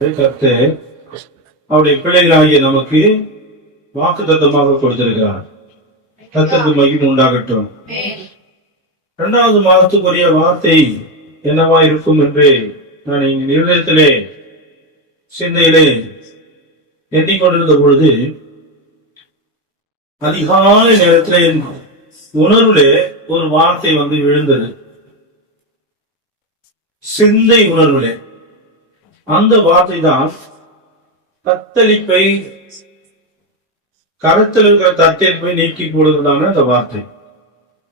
கர்த்தர் அவருடைய பிள்ளைகளாகிய நமக்கு வாக்குத்தத்தமாக கொடுத்திருக்கிறார். கர்த்தருக்கு மகிமை உண்டாகட்டும். 2வது மாதத்துக்குரிய வார்த்தை என்னவா இருக்கும் என்று நான் நிர்ணயத்திலே சிந்தையிலே எண்ணிக்கொண்டிருந்த பொழுது அதிகாலை நேரத்திலே என் உணர்வுலே ஒரு வார்த்தை விழுந்தது. சிந்தை உணர்வுலே அந்த வார்த்தை தான் தத்தளிப்பை, கருத்தில் இருக்கிற தத்தளிப்பை நீக்கி போடுவதான அந்த வார்த்தை.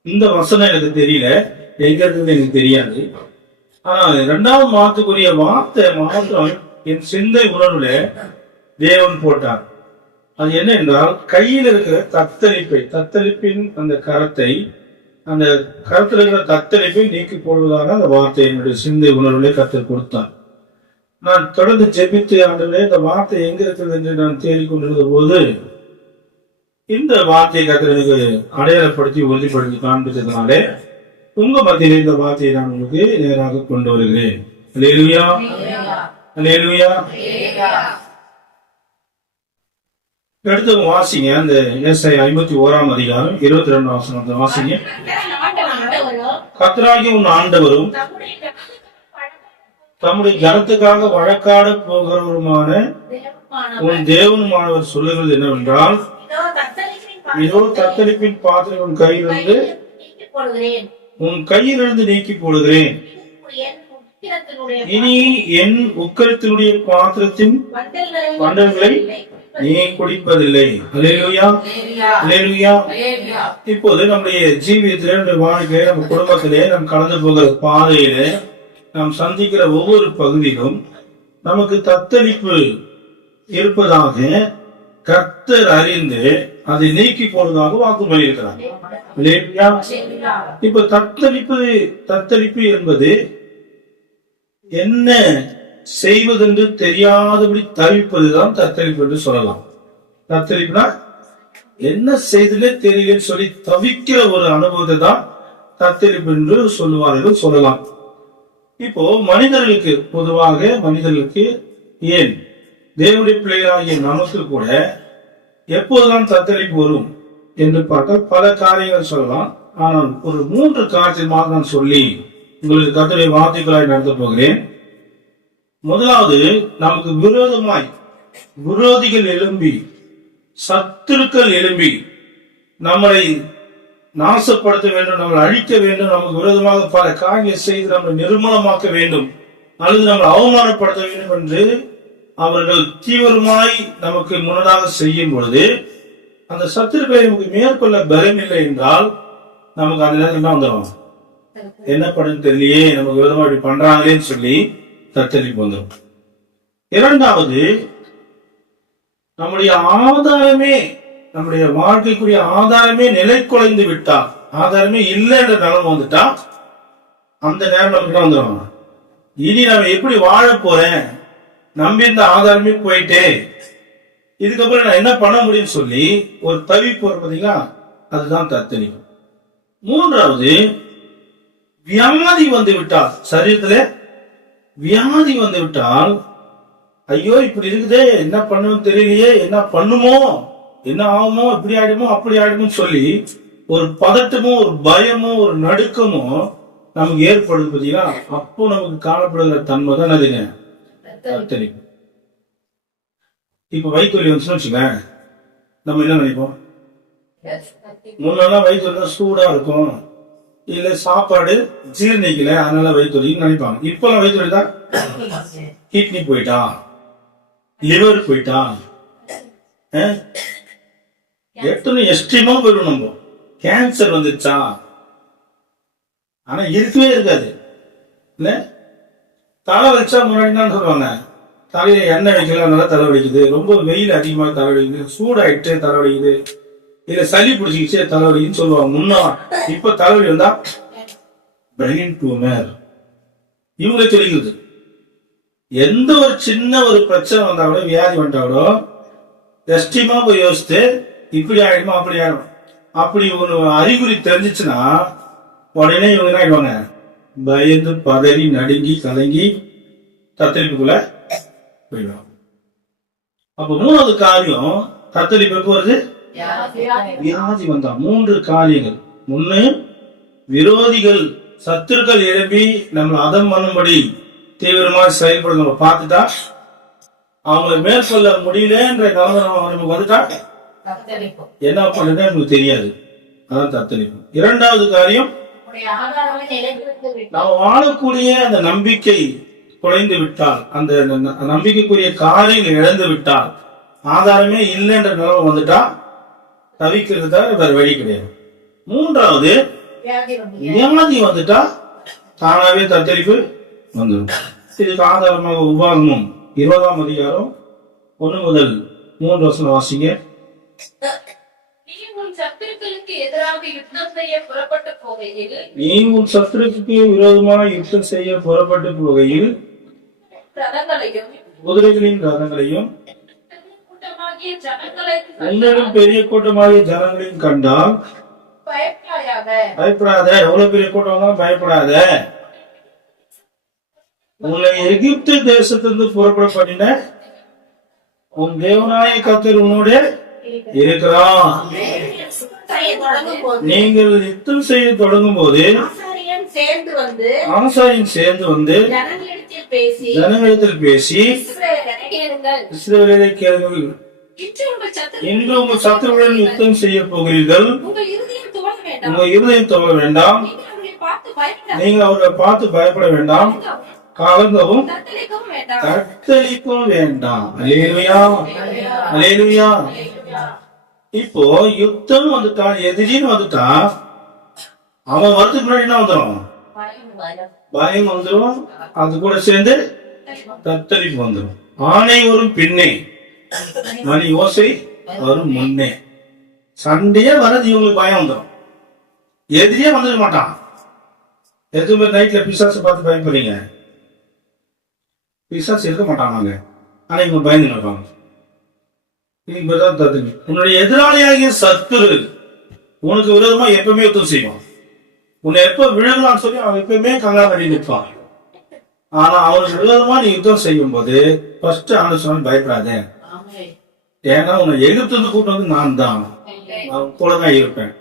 இந்த வசனம் எனக்கு தெரியல, எங்க இருந்து எனக்கு தெரியாது. ஆனா 2வது மாதத்துக்குரிய வார்த்தை மாத்திரம் என் சிந்தை உணர்வுல தேவன் போட்டார். அது என்ன என்றால், கையில் இருக்கிற தத்தளிப்பின் அந்த கரத்தை, அந்த கருத்தில் இருக்கிற தத்தளிப்பை நீக்கி போடுவதாக அந்த வார்த்தை என்னுடைய சிந்தை உணர்வுல கர்த்தர் கொடுத்தார். நான் தொடர்ந்து ஜெபித்து ஆண்டவரே இந்த வார்த்தை எங்க இருக்கிறது என்று நான் தேடிக்கொண்டிருந்த போது இந்த வார்த்தையை கர்த்தர் எனக்கு அடையாளப்படுத்தி உறுதிப்படுத்தி காண்பித்ததுனாலே உங்க மத்தியிலே இந்த வார்த்தையை நான் உங்களுக்கு நேராக கொண்டு வருகிறேன். அல்லேலூயா, அல்லேலூயா. அடுத்து வாசிங்க அந்த ஏசாயா 51ஆம் அதிகாரம் 22ஆம் வசனம் வாசிங்க. கர்த்தராகிய உன் ஆண்டவரும் தம்முடைய ஜனத்துக்காக வழக்காட போகிறவருமான உன் தேவனுமானவர் சொல்லுகிறது என்னவென்றால், இதோ தத்தளிப்பின் பாத்திரம் உன் கையிலிருந்து நீக்கி போடுகிறேன். இனி என் உக்கிரத்தினுடைய பாத்திரத்தின் வண்டல்களை நீ குடிப்பதில்லை. அல்லேலூயா, அல்லேலூயா. இப்போது நம்முடைய ஜீவியத்திலே, நம்முடைய வாழ்க்கையிலே, நம்ம குடும்பத்திலே, நாம் கடந்து போகிற பாதையிலே, நாம் சந்திக்கிற ஒவ்வொரு பகுதியிலும் நமக்கு தத்தளிப்பு இருப்பதாக கர்த்தர் அறிந்து அதை நீக்கி போடுவதாக வாக்கு பண்ணியிருக்கிறார். இப்ப தத்தளிப்பு என்பது என்ன செய்வதென்று தெரியாதபடி தவிப்பதுதான் தத்தளிப்பு என்று சொல்லலாம். தத்தளிப்புனா என்ன செய்தலே தெரியலன்னு சொல்லி தவிக்கிற ஒரு அனுபவத்தை தான் தத்தளிப்பு என்று சொல்லுவார்கள், சொல்லலாம். இப்போ மனிதர்களுக்கு, பொதுவாக மனிதர்களுக்கு, ஏன் தேவனுடைய பிள்ளைகளாகிய நமக்கு கூட எப்போதுதான் தத்தளிப்பு வரும் என்று பார்த்தால் பல காரியங்கள் சொல்லலாம். ஆனால் ஒரு 3 காரியத்தை நான் சொல்லி உங்களுக்கு கர்த்தருடைய வார்த்தைகளாய் நடத்த போகிறேன். முதலாவது, நமக்கு விரோதிகள் எழும்பி, சத்துருக்கள் எழும்பி நம்மளை நாசப்படுத்த வேண்டும், நம்மளை அழிக்க வேண்டும், நமக்கு விரோதமாக பல காரியங்கள் செய்து நம்மளை நிர்மூலமாக்க வேண்டும் அல்லது நம்மளை அவமானப்படுத்த வேண்டும் என்று அவர்கள் தீவிரமாய் நமக்கு முன்னதாக செய்யும் பொழுது அந்த சத்துருக்களை நமக்கு மேற்கொள்ள பலம் இல்லை என்றால் நமக்கு அந்த நேரத்தில் என்ன வந்துடும், என்ன பண்ணு தெரியலையே, நமக்கு விரோதமா இப்படி பண்றாங்களேன்னு சொல்லி தத்தளிப்பு வந்துடும். 2வது, நம்முடைய ஆதாரமே, நம்முடைய வாழ்க்கைக்குரிய ஆதாரமே நிலை குலைந்து விட்டா, ஆதாரமே இல்லை என்ற நிலைமை வந்துட்டா அந்த நேரம் நமக்கு வந்துடும், இனி நம்ம எப்படி வாழ போறேன், நம்பி இந்த ஆதாரமே போயிட்டே, இதுக்கப்புறம் நான் என்ன பண்ண முடியும்னு சொல்லி ஒரு தவிப்பு வரும் பார்த்தீங்களா, அதுதான் தத்தளிப்பு. 3வது, வியாதி வந்து விட்டால், சரீரத்துல வியாதி வந்து விட்டால், ஐயோ இப்படி இருக்குதே, என்ன பண்ணுன்னு தெரியலையே, என்ன பண்ணுமோ, என்ன ஆகுமோ, இப்படி ஆயிடுமோ அப்படி ஆயிடுமோ சொல்லி ஒரு பதட்டமோ, ஒரு பயமோ, ஒரு நடுக்கமோ நமக்கு ஏற்படுது பார்த்தீங்கன்னா, அப்போ நமக்கு காணப்படுகிற தன்மை தான் அதுங்க தத்தளிப்பு. இப்ப வயிற்றுவலி வந்துச்சுன்னு வச்சுக்க, நம்ம என்ன நினைப்போம், முன்னெல்லாம் வயிற்றுவலி சூடா இருக்கும், இல்ல சாப்பாடு ஜீரணிக்கல அதனால வயிற்றுவலின்னு நினைப்பாங்க. இப்ப வயிற்றுவலி தான் கிட்னி போயிட்டா, லிவர் போயிட்டா, எத்தனை எஸ்ட்ரீமா போயிடும், நம்ம கேன்சர் வந்துச்சா, ஆனா இருக்கவே இருக்காது இல்ல. தலை வச்சா முன்னாடி தான் சொல்லுவாங்க, தலையில எண்ணெய் வைக்கல நல்லா தலை வலிக்குது, ரொம்ப வெயில் அதிகமாக தலை வலிக்குது, சூடாயிட்டு தலை வலிக்குது, இல்ல சளி பிடிச்சிக்கிச்சே தலை வலிக்குன்னு சொல்லுவாங்க முன்னா. இப்ப தலைவலி வந்தா பிரெயின் டியூமர் இவங்க சொல்லிக்குது. எந்த ஒரு சின்ன ஒரு பிரச்சனை வந்தா கூட, வியாதி வந்தா கூட எஸ்டிமா போய் யோசித்து இப்படி ஆயிடுமா அப்படி ஆயிடும், அப்படி ஒரு அறிகுறி தெரிஞ்சிச்சுன்னா உடனே இவங்க என்ன ஆயிடுவாங்க, பயந்து பதறி நடுங்கி கலங்கி தத்தளிப்புக்குள்ள போயிடும். அப்ப மூணாவது காரியம் தத்தளிப்பு எப்போ வருது? வியாதி வந்தா. 3 காரியங்கள். ஒண்ணு, விரோதிகள் சத்துருக்கள் எழுப்பி நம்ம அதம் பண்ணும்படி தீவிரமா செயல்பட நம்ம பார்த்துட்டா, அவங்களை மேற்கொள்ள முடியலன்ற நமக்கு வந்துட்டா என்ன பண்ணுறது நமக்கு தெரியாது. அதான் தத்தளிப்பு. 2வது காரியம், நம்ம வாழக்கூடிய அந்த நம்பிக்கை குறைந்து விட்டால், அந்த நம்பிக்கைக்குரிய காரியங்கள் இழந்து விட்டால், ஆதாரமே இல்லைன்ற நிலைமை வந்துட்டா தவிக்கிறது தவிர வேற வழி கிடையாது. 3வது, வியாதி வந்துட்டா தானாவே தத்தளிப்பு வந்துடும். இதுக்கு ஆதாரமாக உபாகமம் 20ஆம் அதிகாரம் 1 முதல் 3 வசனம் வாசிங்க. நீ உன் சத்துருக்களுக்கு எதிராக யுத்தம் செய்ய புறப்பட்டு போகையில், நீ உன் சத்துருக்களுக்கு விரோதமாக யுத்தம் செய்ய புறப்பட்டு போகையில் ரதங்களையும் குதிரைகளின் ரதங்களையும் கூட்டமாகிய ஜனங்களையும் உன்னிடம் பெரிய கூட்டமாகிய ஜனங்களையும் கண்டால் பயப்படாயாக. பயப்படாத. எவ்வளவு பெரிய கூட்டம் தான் பயப்படாத. உங்களை எகிப்து தேசத்திலிருந்து புறப்பட பண்ணின உன் தேவனாய கர்த்தர் உன்னோட இருக்கிறான். நீங்கள் யுத்தம் செய்ய தொடங்கும் போது ஆசாரியன் சேர்ந்து வந்து ஜனங்களிடத்தில் பேசி இஸ்ரவேலரை கேளுங்கள், இன்று உங்கள் சத்துருவுடன் யுத்தம் செய்ய போகிறீர்கள். உங்கள் இருதயம் துவள வேண்டாம். நீங்கள் அவர்களை பார்த்து பயப்பட வேண்டாம். கலங்கவும் தத்தளிக்கவும் வேண்டாம். அல்லேலூயா, அல்லேலூயா. இப்போ யுத்தம் வந்துட்டா, எதிரின்னு வந்துட்டா, அவன் வரதுக்கு முன்னாடி என்ன வந்துடும்? பயம் வந்துடும். அது கூட சேர்ந்து தத்தளிப்பு வந்துடும். ஆணை வரும் பின்னே, மணி ஓசை வரும் முன்னே. சண்டையே வர்றது இவங்களுக்கு பயம் வந்துடும். எதிரியே வந்துட மாட்டான். எதுவுமே நைட்ல பிசாசு பார்த்து பயப்படுறீங்க. பிசாசு இருக்க மாட்டாங்க. ஆனா இவங்க பயந்து இருப்பாங்க. உன்னுடைய எதிராளியாகிய சத்துரு உனக்கு விரோதமா எப்பவுமே யுத்தம் செய்வான். உன்னை எப்ப விழுகலான்னு சொல்லி அவன் எப்பவுமே கங்கா கட்டி நிற்பான். ஆனா அவனுக்கு விரோதமா நீ யுத்தம் செய்யும் போது ஃபர்ஸ்ட் ஆலோசனை பயப்படாத. ஏன்னா உன்னை எதிர்த்து கூட்டம் வந்து நான் தான் போலதான் இருப்பேன்.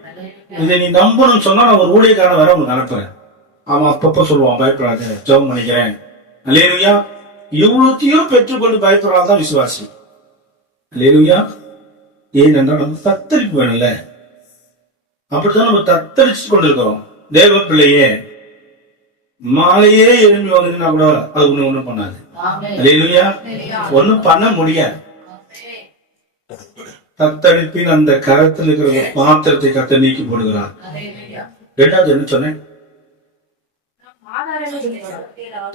இதை நீ நம்பணும்னு சொன்னா நான் ஒரு ஊழியக்காரன் வர உனக்கு அனுப்புறேன். அவன் அப்பப்ப சொல்லுவான் பயப்படாத, ஜெபம் பண்ணிக்கிறேன். அல்லேலூயா. இவ்வளத்தையும் பெற்றுக்கொண்டு பயப்படுறாதான் விசுவாசி. அல்லேலூயா. ஏனென்றால் நம்ம தத்தளிப்பு வேணும்ல. அப்படித்தான் நம்ம தத்தளிச்சு கொண்டிருக்கிறோம். தேவ பிள்ளையே, மாலையே எழும்பி வந்ததுன்னா கூட அது ஒண்ணும் பண்ணாது. அல்லேலூயா. ஒண்ணும் பண்ண முடியாது. தத்தளிப்பின் அந்த கரத்தில் இருக்கிற பாத்திரத்தை கத்த நீக்கி போடுகிறார். 2வது என்ன சொன்னேன்?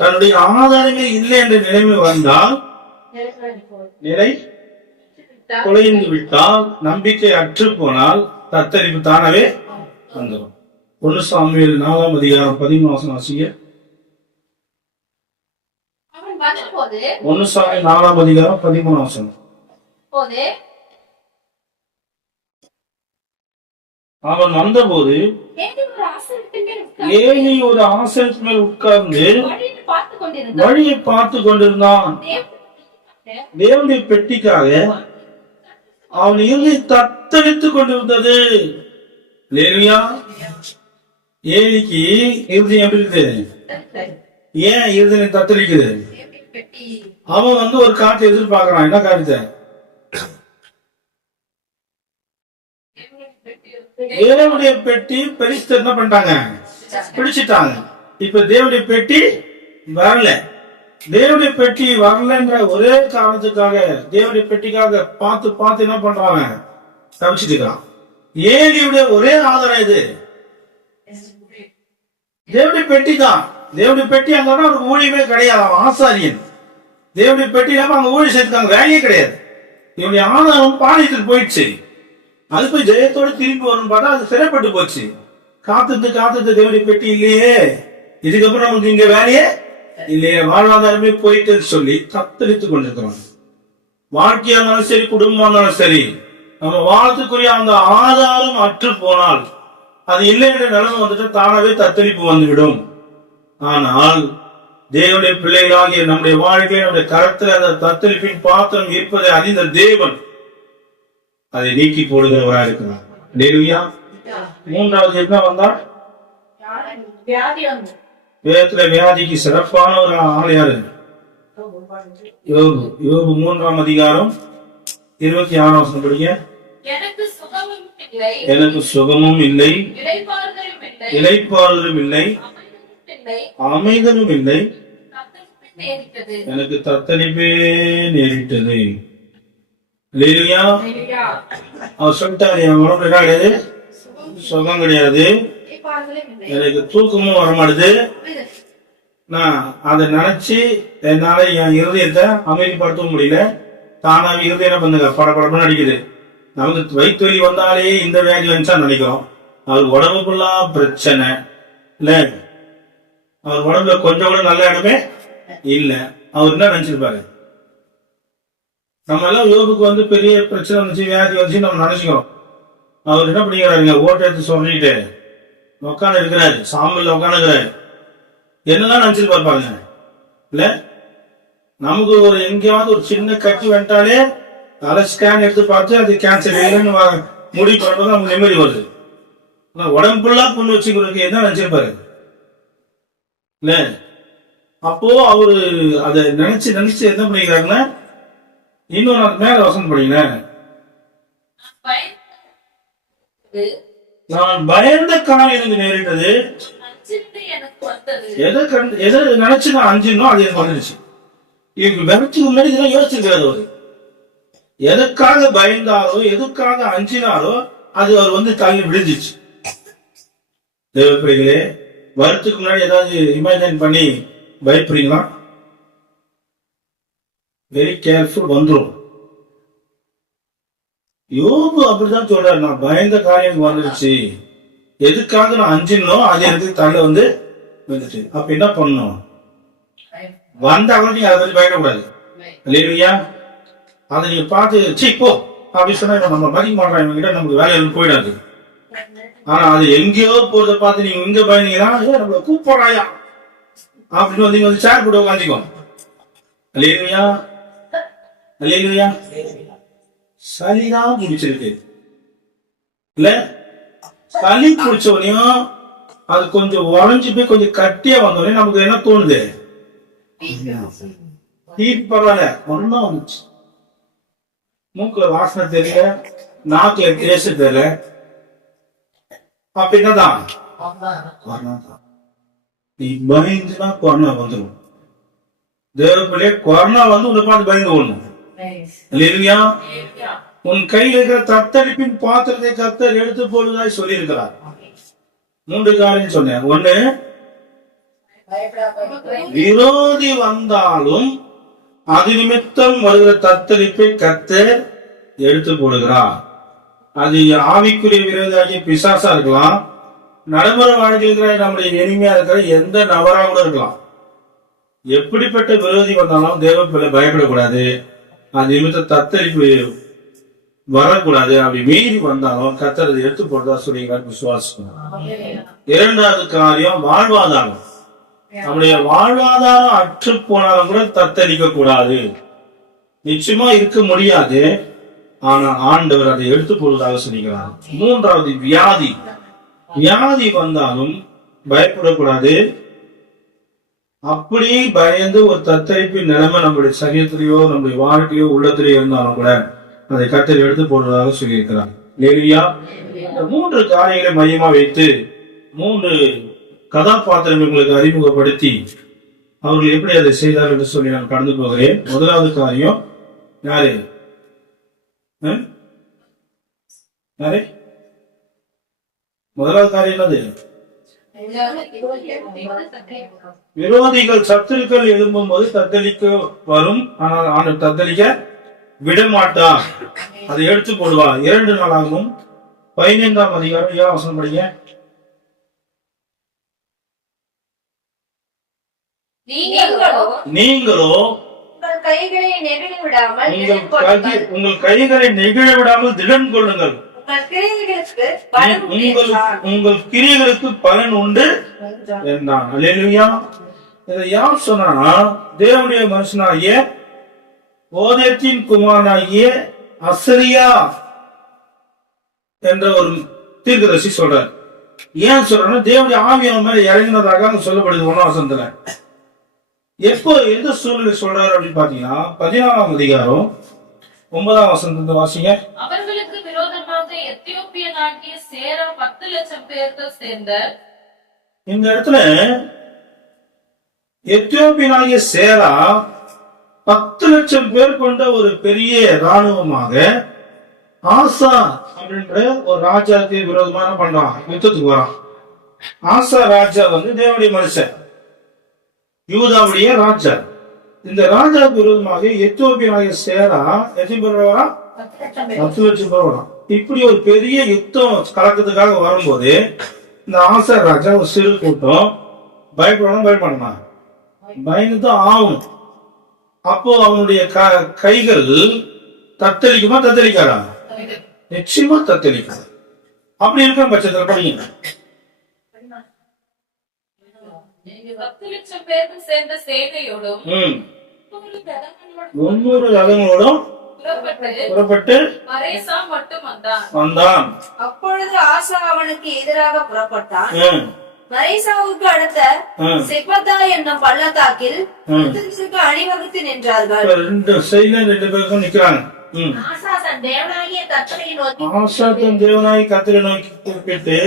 தன்னுடைய ஆதாரமே இல்லை என்ற நிலைமை வந்தால், நிலை குலைந்து விட்டால், நம்பிக்கை அற்று போனால் தத்தளிப்பு தானவே வந்துடும். 1 சாமுவேல் 4ஆம் அதிகாரம் 13 வசனம் வாசிங்க. 1 சாமுவேல் 4ஆம் அதிகாரம் 13 வசனம். அவன் வந்தபோது ஏலி ஒரு ஆசனத்தின் மேல் உட்கார்ந்து வழியை பார்த்து கொண்டிருந்தான். தேவனுடைய பெட்டிக்காக அவன் இறுதி தத்தளித்துக் கொண்டிருந்தது. லேலியா, ஏலிக்கு இறுதி எப்படி இருக்குது? ஏன் இறுதி தத்தளிக்குது? அவன் வந்து ஒரு காற்றை எதிர்பார்க்கிறான். என்ன காரியத்தை? தேவனுடைய பெட்டி பெரிஸ்தர் என்ன பண்ணிட்டாங்க? பிடிச்சிட்டாங்க. இப்ப தேவனுடைய பெட்டி வரல. தேவனுடைய பெட்டி வரலன்ற ஒரே காரணத்துக்காக தேவனுடைய பெட்டிக்காக பார்த்து பார்த்து என்ன பண்றாங்க? தவிச்சிட்டு இருக்கான். ஏலியுடைய ஒரே ஆதாரம் இது தேவனுடைய பெட்டி தான். தேவனுடைய பெட்டி அங்க அவருக்கு ஊழியமே கிடையாது. அவன் ஆசாரியன். தேவனுடைய பெட்டி இல்லாம அங்க ஊழி சேர்த்துக்காங்க, வேலையே கிடையாது. இவனுடைய ஆதாரம் பாடிட்டு போயிடுச்சு. அது போய் ஜெயத்தோடு திரும்பி வரும் பார்த்தா அது சிறைப்பட்டு போச்சு. காத்துட்டு தேவனுடைய பெட்டி இல்லையே, இதுக்கப்புறம் நமக்கு இங்க வேலையே இல்லையே, வாழ்வாதாரமே போயிட்டு சொல்லி தத்தளித்துக் கொண்டிருக்கிறோம். வாழ்க்கையா இருந்தாலும் சரி, குடும்பமா இருந்தாலும் சரி, நம்ம வாழ்த்துக்குரிய அந்த ஆதாரம் அற்று போனால், அது இல்லை என்ற நிலைமை வந்துட்டு தானாவே தத்தளிப்பு வந்துவிடும். ஆனால் தேவனுடைய பிள்ளைகளாகிய நம்முடைய வாழ்க்கையை நம்முடைய கரத்தில் அந்த தத்தளிப்பின் பாத்திரம் இருப்பதை அறிந்த தேவன் அதை நீக்கி போடுகிறவராக இருக்கிறார். அல்லேலூயா. மூன்றாவது என்ன வந்தால் வியாதி வந்து வேதத்துல வியாதிக்கு சிறப்பான ஒரு ஆள் யாரு? யோபு. யோபு 3ஆம் அதிகாரம் 26ஆம் வசனம் படிங்க. எனக்கு சுகமும் இல்லை, எனக்கு சுகமும் இல்லை, இளைப்பாறுதலும் இல்லை, இளைப்பாறுதலும் இல்லை, அமைதலும் இல்லை, அமைதலும் இல்லை, தத்தளிப்பு நேரிட்டது. எனக்கு தத்தளிப்பே நேரிட்டது. அல்லேலூயா. அல்லேலூயா. அவர் சொல்லிட்டாரு, என் உடம்புல என்ன கிடையாது, சுகம் கிடையாது, இளைப்பாறுதலும் இல்லை. எனக்கு தூக்கமும் வரமாட்டுது. நான் அதை நினைச்சு என்னால என் இருதயத்தை அமைதிப்படுத்தவும் முடியல. தானாவே இருதயம் என்ன பண்ணுங்க, படபடப்புன்னு அடிக்குது. நமக்கு வயிற்று வலி வந்தாலே இந்த வியாதி வந்துச்சா நினைக்கிறோம். அவர் உடம்பு ஃபுல்லா பிரச்சனை இல்ல, அவர் உடம்புல கொஞ்சம் கூட நல்ல இடமே இல்ல. அவர் என்ன நினைச்சிருப்பாரு? நம்ம எல்லாம் யோபுக்கு வந்து பெரிய பிரச்சனை வந்துச்சு, வியாதி வந்துச்சு நம்ம நினைச்சுக்கிறோம். அவர் என்ன பண்ணிக்கிறாருங்க, ஓட்டை எடுத்து சொல்லிட்டு உட்காந்து இருக்கிறாரு, சாம்பல்ல உட்காந்துக்கிறாரு. என்னதான் நினைச்சிட்டு பார்ப்பாங்க இல்ல. நமக்கு ஒரு எங்கேயாவது ஒரு சின்ன கட்டி வந்துட்டாலே அதை ஸ்கேன் எடுத்து பார்த்து அது கேன்சர் இல்லைன்னு முடிவு பண்ணுறது நமக்கு நிம்மதி வருது. உடம்புல்லா புண்ணு வச்சுக்கிறதுக்கு என்ன நினைச்சிருப்பாரு இல்ல. அப்போ அவரு அதை நினைச்சு நினைச்சு என்ன பண்ணிக்கிறாங்கன்னா, இன்னொரு நாள் மேல வசனம் பண்ணீங்க, நான் பயந்த காலம் எனக்கு நேரிட்டது. அஞ்சிருந்து எனக்கு வந்தது. எதை நினைச்சு நான் அஞ்சினோ அது எனக்கு வந்துடுச்சு. இவங்க விரட்டுக்கு முன்னாடி இதெல்லாம் யோசிச்சிருக்காரு. அவரு எதுக்காக பயந்தாரோ எதுக்காக அஞ்சினாரோ அது அவர் வந்து தள்ளி விழுந்துச்சு. தேவப்பிள்ளைகளே, வரத்துக்கு முன்னாடி ஏதாவது இமேஜின் பண்ணி பயப்படுறீங்களா? வெரி கேர்ஃபுல், வந்துடும். யோபு அப்படிதான் சொல்றாரு, நான் பயந்த காரியம் வந்துருச்சு, எதுக்காக நான் அஞ்சினோ அது எனக்கு தள்ள வந்து வந்துச்சு. அப்ப என்ன பண்ணணும்? வந்தா கூட நீங்க அதை பத்தி பயப்படக்கூடாது. இல்லையா? அதை நீங்க பார்த்து சீ போ அப்படின்னு சொன்னா நம்ம மதிக்க மாட்டோம், இவங்க கிட்ட நமக்கு வேலையில போயிடாது. ஆனா அது எங்கேயோ போறத பார்த்து நீங்க இங்க பயந்தீங்கன்னா, நம்மள கூப்பிடாயா அப்படின்னு வந்து வந்து சேர் போட்டு உட்காந்துக்கோ. இல்லையா? இல்லையா? சளிதான் முடிச்சிருக்கு இல்ல. சளி பிடிச்சோடனையும் அது கொஞ்சம் உறைஞ்சு போய் கொஞ்சம் கட்டியா வந்தோடனே நமக்கு என்ன தோணுது? பரவாயில்ல, ஒன்னா வந்துச்சு. மூக்குல வாசனை தெரியல, நாக்குல டேஸ்ட் தெரியல, அப்ப என்னதான் நீ பயந்துனா கொரோனா வந்துடும். தேவப்பிள்ளையே, கொரோனா வந்து உன்னை பார்த்து பயந்து ஓடணும் இல்லையா? உன் கையில் இருக்கிற தத்தளிப்பின் பாத்திரத்தை கர்த்தர் எடுத்து போடுவதாய் சொல்லி இருக்கிறார். 3 காரியம் சொன்னேன். ஒண்ணு, விரோதி வந்தாலும் அது நிமித்தம் வருகிற தத்தளிப்பை கர்த்தர் எடுத்து போடுகிறார். அது ஆவிக்குரிய விரோதியாகிய பிசாசா இருக்கலாம், நடைமுறை வாழ்க்கையில் நம்முடைய எளிமையா இருக்கிற எந்த நபரா கூட இருக்கலாம். எப்படிப்பட்ட விரோதி வந்தாலும் தேவப்பிள்ளை பயப்படக்கூடாது. அது நிமித்த தத்தளிப்பு வரக்கூடாது. அப்படி மீறி வந்தாலும் கர்த்தர் அதை எடுத்து போடுறதா சொல்லி விசுவாசிக்கணும். 2வது காரியம், வாழ்வாதாரம். நம்முடைய வாழ்வாதாரம் அற்று போனாலும் கூட தத்தளிக்க கூடாது. நிச்சயமா இருக்க முடியாது, ஆனா ஆண்டவர் அதை எடுத்து போடுவதாக சொல்லிக்கிறார். 3வது, வியாதி. வியாதி வந்தாலும் பயப்படக்கூடாது. அப்படி பயந்து ஒரு தத்தளிப்பு நிலைமை நம்முடைய சரீரத்திலேயோ நம்முடைய வாழ்க்கையோ உள்ளத்திலேயோ இருந்தாலும் கூட அதை கர்த்தர் எடுத்து போடுவதாக சொல்லியிருக்கிறார். இல்லையா? இந்த 3 காரியங்களை மையமா வைத்து 3 கதாபாத்திரங்கள் உங்களுக்கு அறிமுகப்படுத்தி அவர்கள் எப்படி அதை செய்தார் என்று சொல்லி நான் கடந்து போகிறேன். 1வது காரியம் யாரு? யாரு? 1வது காரியம் என்னது? விரோதிகள் சத்துருக்கள் எழும்பும் போது தத்தளிக்க வரும், ஆனால் ஆண்டவர் தத்தளிக்க விடமாட்டார், அதை எடுத்து போடுவார். 2 நாளாகவும் 15ஆம் அதிகாரம் 7ஆம் வசனம் படிங்க. நீங்களோ உங்கள் கைகளை நெகிழ விடாமல் திடன் கொள்ளுங்கள், உங்கள் கிரியைகளுக்கு பலன் உண்டு என்றான். அல்லேலூயா. இதை யார் சொன்னா தேவனுடைய மனுஷனாகிய ஓதேத்தின் குமாரனாகிய அசரியா என்ற ஒரு தீர்க்கதரிசி சொல்றார். ஏன் சொல்றேன்னா தேவனுடைய ஆவியான மேல இறங்கினதாக அங்க சொல்லப்படுது 1ஆம் வசனத்துல. எப்போ எந்த சூழ்நிலை சொல்றாரு அப்படின்னு பாத்தீங்கன்னா 14ஆம் அதிகாரம் 9ஆம் வசனத்தை வாசிங்க. அவர்களுக்கு விரோதமாக எத்தியோப்பிய நாட்டிய சேரா 10 லட்சம் பேர்கள் சேர்ந்த இந்த இடத்துல எத்தியோப்பியனாகிய சேரா 10 லட்சம் பேர் கொண்ட ஒரு பெரிய இராணுவமாக ஆசா அப்படின்ற ஒரு ராஜாவுக்கு விரோதமா என்ன பண்றான், யுத்தத்துக்கு வரான். ஆசா ராஜா தேவனுடைய மனுஷன், யூதாவுடைய ராஜா. இந்த ராஜாவுக்கு விரோதமாக எத்தியோப்பியனாகிய சேரா எத்தனை பேர் வரான், 10 லட்சம் பேர் வரான். இப்படி ஒரு பெரிய யுத்தம் கலக்கத்துக்காக வரும்போது இந்த ஆசா ராஜா ஒரு சிறு கூட்டம் பயப்படணும், பயப்படணும், பயந்துதான் ஆகணும். அப்போ அவனுடைய கைகள் தத்தளிக்குமா, தத்தளிக்காதா? நிச்சயமா தத்தளிக்காது. அப்படி இருக்கிற பட்சத்தில் படிங்க. 10 லட்சம் பேர்கள் சேர்ந்த சேனையோடும் 300 ரதங்களோடும் புறப்பட்டு மரேசா மட்டும் வந்தான். அப்பொழுது ஆசா அவனுக்கு எதிராக புறப்பட்டான். மரேசாவுக்கு அடுத்த செப்பத்தா என்னும் பள்ளத்தாக்கில் யுத்தத்திற்கு அணிவகுத்து நின்றார்கள். 2 பேருக்கும் நிக்கிறாங்க. ஆசா தன் தேவனாகிய கர்த்தரை நோக்கி கூப்பிட்டு,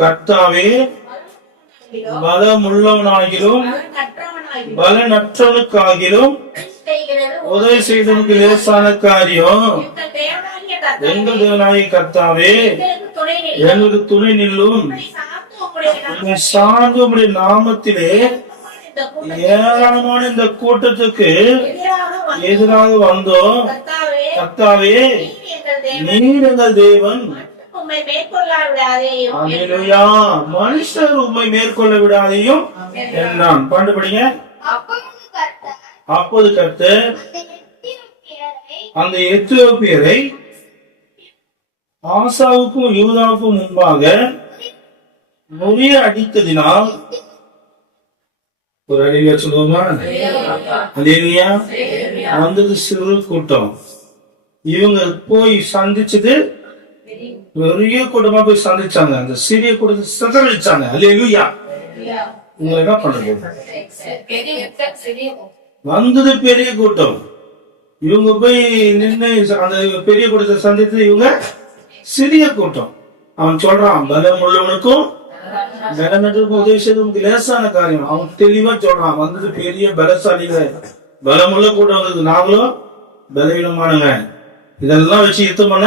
கர்த்தாவே பலமுள்ளவனாகிலும் பலனற்றவனுக்காகிலும் உதவி செய்தவனுக்கு லேசான காரியம் எங்கள் தேவனாகிய கர்த்தாவே எங்களுக்கு துணை நில்லும். சார்ந்து உம்முடைய நாமத்திலே ஏராளமான இந்த கூட்டத்துக்கு எதிராக வந்தோம். கர்த்தாவே நீர் எங்கள் தேவன், அல்லேலூயா, மனுஷர் உம்மை மேற்கொள்ள விடாதையும் என்றான். பாண்டு படிங்க. அப்போது கர்த்தர் அந்த எத்தியோப்பியரை ஆசாவுக்கும் யூதாவுக்கும் முன்பாக முறிய அடித்ததினால், ஒரு அடியா சொல்லுவோமா, அல்லேலூயா, வந்தது சிறு கூட்டம். இவங்க போய் சந்திச்சது பெரிய கூட்டமா போய் சந்திச்சாங்க. அந்த சிறிய கூட்டத்தை சிதறடிச்சாங்க. அல்லேலூயா. உங்களை என்ன பண்றது? வந்தது பெரிய கூட்டம். இவங்க போய் நின்று அந்த பெரிய கூட்டத்தை சந்தித்து இவங்க சிறிய கூட்டம். அவன் சொல்றான், பலம் உள்ளவனுக்கும் பலனற்றவனுக்கும் உதவி செய்வதற்கு லேசான காரியம். அவன் தெளிவா சொல்றான், வந்தது பெரிய பலசாலிகள், பலமுள்ள கூட்டம், நாங்களும் பலவீனமானுங்க, இதெல்லாம் வச்சு யுத்தம் பண்ண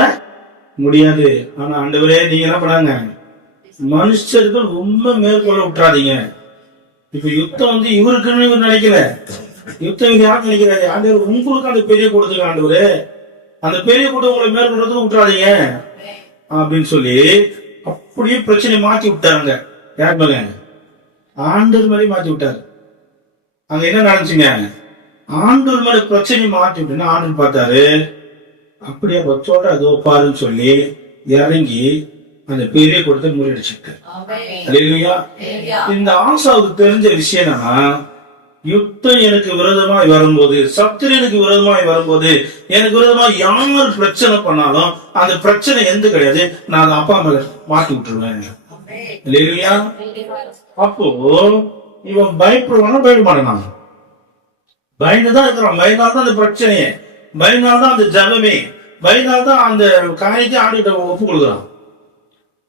முடியாது. ஆனா ஆண்டவரே நீங்க என்ன பண்ணாங்க, மனுஷர்கள் ரொம்ப மேற்கொள்ள விட்டுறாதீங்க. இப்ப யுத்தம் இவருக்குன்னு இவர் நினைக்கல, யுத்தம் யாருக்கு நினைக்கிறாரு, ஆண்டவர் உங்களுக்கு அந்த பெரிய கூட்டத்துக்கு, ஆண்டவரே அந்த பெரிய கூட்டம் உங்களை மேற்கொள்றதுக்கு விட்டுறாதீங்க அப்படின்னு சொல்லி அப்படியே பிரச்சனை மாத்தி விட்டாருங்க. யார் மேல? ஆண்டவர் மேலே மாத்தி விட்டாரு. அங்க என்ன நடந்துச்சுங்க, ஆண்டவர் மேல பிரச்சனை மாத்தி விட்டு ஆண்டவர் பார்த்தாரு, அப்படியே பச்சோட அதோ பாருன்னு சொல்லி இறங்கி அந்த பெரிய கூட்டத்தை முறியடிச்சுட்டாரு. அல்லேலூயா. இந்த ஆசாவுக்கு தெரிஞ்ச விஷயம் என்னன்னா, யுத்தம் எனக்கு விரோதமாய் வரும்போது, சத்துரியனுக்கு விரோதமாய் வரும்போது, எனக்கு விரோதமாய் யார் பிரச்சனை பண்ணாலும் அந்த பிரச்சனை எந்த கிடையாது, நான் அதை அப்பா மேல மாட்டி விட்டுருவேன். இல்லையா? அப்போ இவன் பயப்படுவானா, பயப்பட மாட்டான்? பயந்துதான் இருக்கிறான். பயந்தால்தான் அந்த பிரச்சனையே, பயந்தால்தான் அந்த ஜபமே, பயந்தால்தான் அந்த காரியத்தை ஆண்டுகிட்ட ஒப்பு கொடுக்குறான்.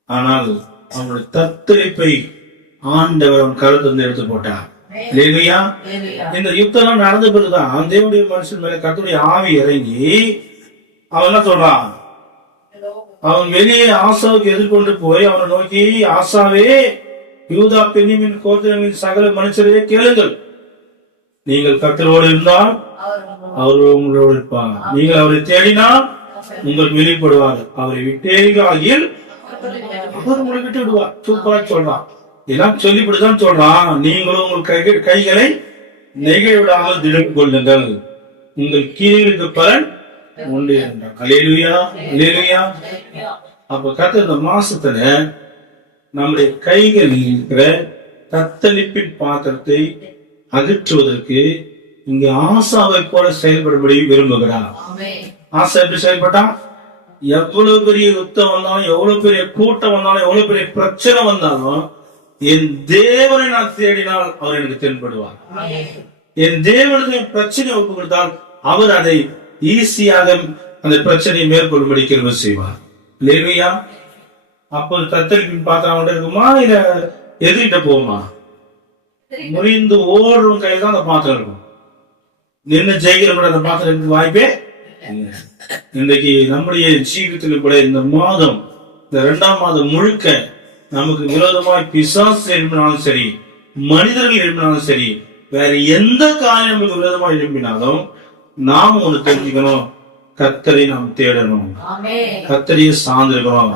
ஆனால் அவனுடைய தத்தளிப்பை ஆண்டவர் அவன் கருத்து எடுத்து போட்டான். இல்லையா? இந்த யுத்தம் எல்லாம் நடந்த பிறகுதான் தேவனுடைய மனுஷன் மேல கர்த்தருடைய ஆவி இறங்கி அவன் என்ன சொல்றான், அவன் வெளியே ஆசாவுக்கு எதிர்கொண்டு போய் அவனை நோக்கி, ஆசாவே, யூதா பென்னியமின் கோத்திரங்களின் சகல மனுஷரே கேளுங்கள், நீங்கள் கர்த்தரோடு இருந்தால் அவர் உங்களோடு இருப்பார், நீங்கள் அவரை தேடினால் உங்களுக்கு வெளிப்படுவார், அவரை விட்டேர்கள் ஆகியில் அவர் உங்களை விட்டு விடுவார். சூப்பரா சொல்றான். இதெல்லாம் சொல்லிவிட்டுதான் சொல்றான், நீங்களும் உங்கள் கைகளை நெகிழ விடாமல் திடம் கொள்ளுங்கள், உங்கள் கீழுக்கு பலன் உண்டு என்றான். அல்லேலூயா, அல்லேலூயா. அப்ப கர்த்தர் இந்த மாசத்துல நம்முடைய கைகளில் இருக்கிற தத்தளிப்பின் பாத்திரத்தை அகற்றுவதற்கு இங்க ஆசாவை போல செயல்படும்படி விரும்புகிறார். ஆசா எப்படி செயல்பட்டான்? எவ்வளவு பெரிய யுத்தம் வந்தாலும், எவ்வளவு பெரிய கூட்டம் வந்தாலும், எவ்வளவு பெரிய பிரச்சனை வந்தாலும், என் தேவனை நான் தேடினால் அவர் எனக்கு தென்படுவார். என் தேவனுக்கு என் பிரச்சனை ஒப்பு கொடுத்தால் அவர் அதை ஈஸியாக அந்த பிரச்சனையை மேற்கொள்ளும்படி கிருபை செய்வார். இல்லையா? அப்போ தத்தளிப்பின் பாத்திரம் இருக்குமா, இல்ல எதிரிட்ட போகுமா? முறிந்து ஓடுறவங்க கையில் தான் அந்த பாத்திரம் இருக்கும். நின்று ஜெயிக்கிற அந்த பாத்திரம் வாய்ப்பே. இன்றைக்கு நம்முடைய ஜீவிதத்தில் கூட இந்த மாதம், இந்த 2ஆம் மாதம் முழுக்க நமக்கு விரோதமாய் பிசாசு எழுப்பினாலும் சரி, மனிதர்கள் எழுப்பினாலும் சரி, வேற எந்த காரியம் நமக்கு விரோதமாக எழுப்பினாலும் நாம் ஒண்ணு தெரிஞ்சுக்கணும், கர்த்தரை நாம் தேடணும், கர்த்தரையே சார்ந்திருக்கணும்.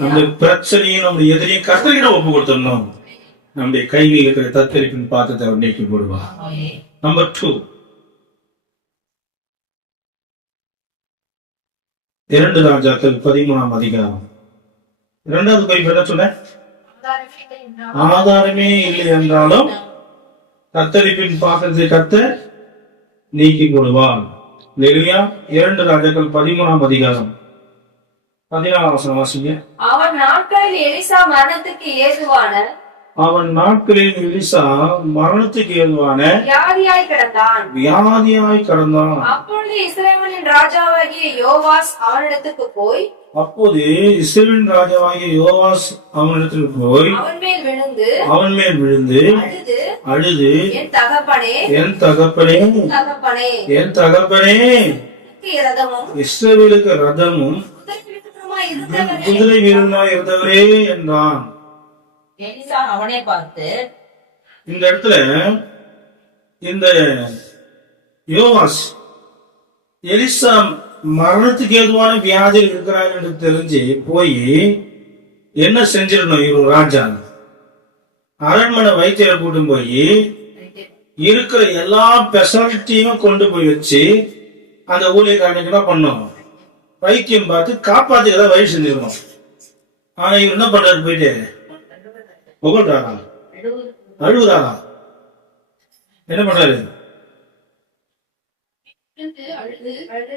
நம்முடைய பிரச்சனையும் நம்முடைய எதிரையும் கர்த்தரிடம் ஒப்பு கொடுத்துடணும். நம்முடைய கையில் இருக்கிற தத்தரிப்பின் பாத்திரத்தை அவர் நீக்கி போடுவார். நம்பர் 2, 2 ராஜாக்கள் 13ஆம் அதிகாரம் 2வது குறிப்பு என்ன சொன்ன? ஆதாரமே இல்லை என்றாலும் தத்தரிப்பின் பாத்திரத்தை கர்த்தர் நீக்கி போடுவார். 2 ராஜாக்கள் 13ஆம் அதிகாரம் 14ஆம் வசனம் வாசிங்க. அவன் நாட்களில் எலிசா மரணத்துக்கு ஏதுவான வியாதியாய் கிடந்தான். அப்பொழுது இஸ்ரவேலின் ராஜாவாகிய யோவாஸ் அவனிடத்துக்கு போய் அவன் மேல் விழுந்து அழுது என் தகப்பனே இஸ்ரவேலுக்கு ரதமும் குதிரை வீரமாய் இருந்தவரே என்றான். அவனை பார்த்து, இந்த இடத்துல இந்த யோவாஸ் எலிசா மரணத்துக்கு ஏதுவான வியாதியில் இருக்கிறார் என்று தெரிஞ்சு போய் என்ன செஞ்சிடணும்? இவர் ராஜா அரண்மனை வைத்தியரை கூட்டு போய் இருக்கிற எல்லா ஸ்பெஷாலிட்டியும் கொண்டு போய் வச்சு அந்த ஊழியக்காரனுக்கு என்ன பண்ணும்? வைத்தியம் பார்த்து காப்பாத்துக்கதான் வழி செஞ்சிடணும். ஆனா இவர் என்ன பண்றாரு? போயிட்டு புகழ்றாரா, அழுகுறாரா, என்ன பண்றாரு?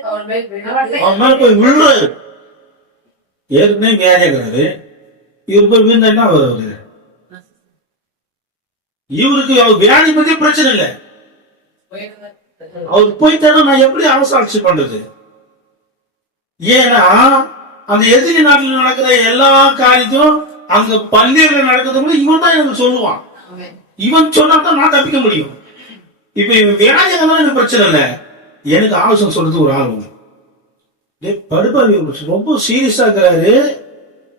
அவன் மேல போய் விழுறாரு. ஏற்கனவே வியாதியாகிறாரு, இவர் போய் விழுந்தா என்ன வருவாரு? இவருக்கு அவர் வியாதி பத்தி பிரச்சனை இல்லை. அவர் போயிட்டாரு, நான் எப்படி அவசாட்சி பண்றது? ஏன்னா அந்த எதிரி நாட்டில் நடக்கிற எல்லா காரியத்தையும் அங்க பள்ளியில நடக்கிறது இவன் தான் எனக்கு சொல்லுவான். இவன் சொன்னாதான் நான் தப்பிக்க முடியும். இப்ப இவன் வியாதியாக எனக்கு பிரச்சனை இல்லை, எனக்கு ஆலோசனை சொல்றது ஒரு ஆள் படுப்பாவி ரொம்ப சீரியஸா இருக்கிறாரு.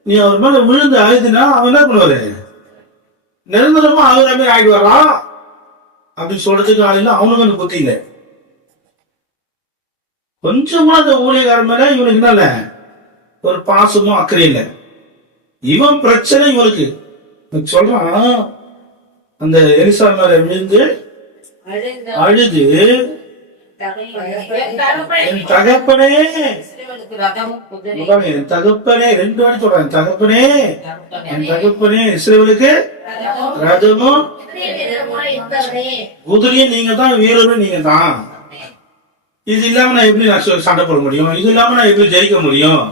நீ அவர் மேல விழுந்து அழுதுனா அவன் என்ன பண்ணுவாரு? நிரந்தரமா அவரை மாதிரி ஆயிடுவாரா அப்படின்னு சொல்றதுக்கு ஆள் இல்லை. அவனுக்கு அந்த புத்தி இல்லை. கொஞ்சமா அந்த ஊழியக்காரன் மேல இவனுக்கு என்ன ஒரு பாசமும் அக்கறை இல்லை. இவன் பிரச்சனை இவனுக்கு சொல்றான். அந்த எலிசா மேல விழுந்து அழுது என் தகப்பனே, என் தகப்பனே, 2 வாட்டி சொல்றான், தகப்பனே, என் தகப்பனே, இஸ்ரவேலுக்கு ரதமும் குதிரையும் நீங்க தான், வீரரும் நீங்க தான். இது இல்லாம நான் எப்படி சண்டை போட முடியும்? இது இல்லாம நான் எப்படி ஜெயிக்க முடியும்?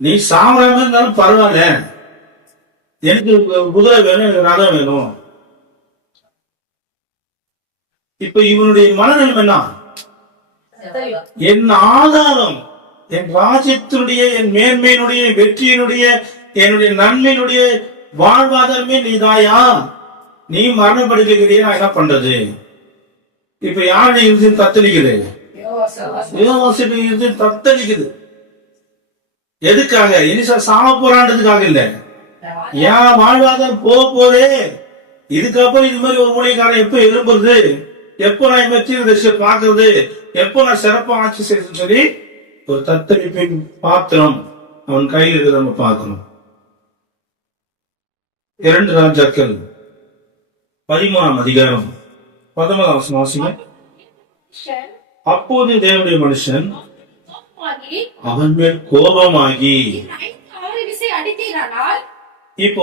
நீ சாமராம இருந்தாலும் பரவாயில்ல, எனக்கு குதிரை வேணும், எனக்கு ரதம் வேணும். இப்ப இவனுடைய மனநிலைமை என்ன? என் ஆதாரம், என் ராஜ்யத்தினுடைய, என் மேன்மையினுடைய, வெற்றியினுடைய, என்னுடைய நன்மையினுடைய வாழ்வாதாரமே நீதாயா? நீ மரணப்படுகிறீ, நான் என்ன பண்றது? இப்ப யாரு இருந்து தத்தளிக்குது? இருந்து தத்தளிக்குது. எதுக்காக? எலிசா சாம போராண்டதுக்காக இல்ல, ஏன் வாழ்வாதாரம் போதே, இதுக்கப்புறம் இது மாதிரி ஒரு ஊழியக்காரன் எப்ப எழும்புறது, எப்போ நான் இந்த தீர்தரிசியை பார்க்கறது, எப்போ நான் சிறப்பா ஆட்சி செய்யணும்னு சொல்லி ஒரு தத்தளிப்பின் பாத்திரம் அவன் கையில் இருக்கிறத நம்ம பார்க்கணும். 2 ராஜாக்கள் 13ஆம் அதிகாரம் 19ஆம் வசனம் வாசிங்க. அப்போது தேவனுடைய மனுஷன் அவன் மேல் கோபமாகி, இப்போ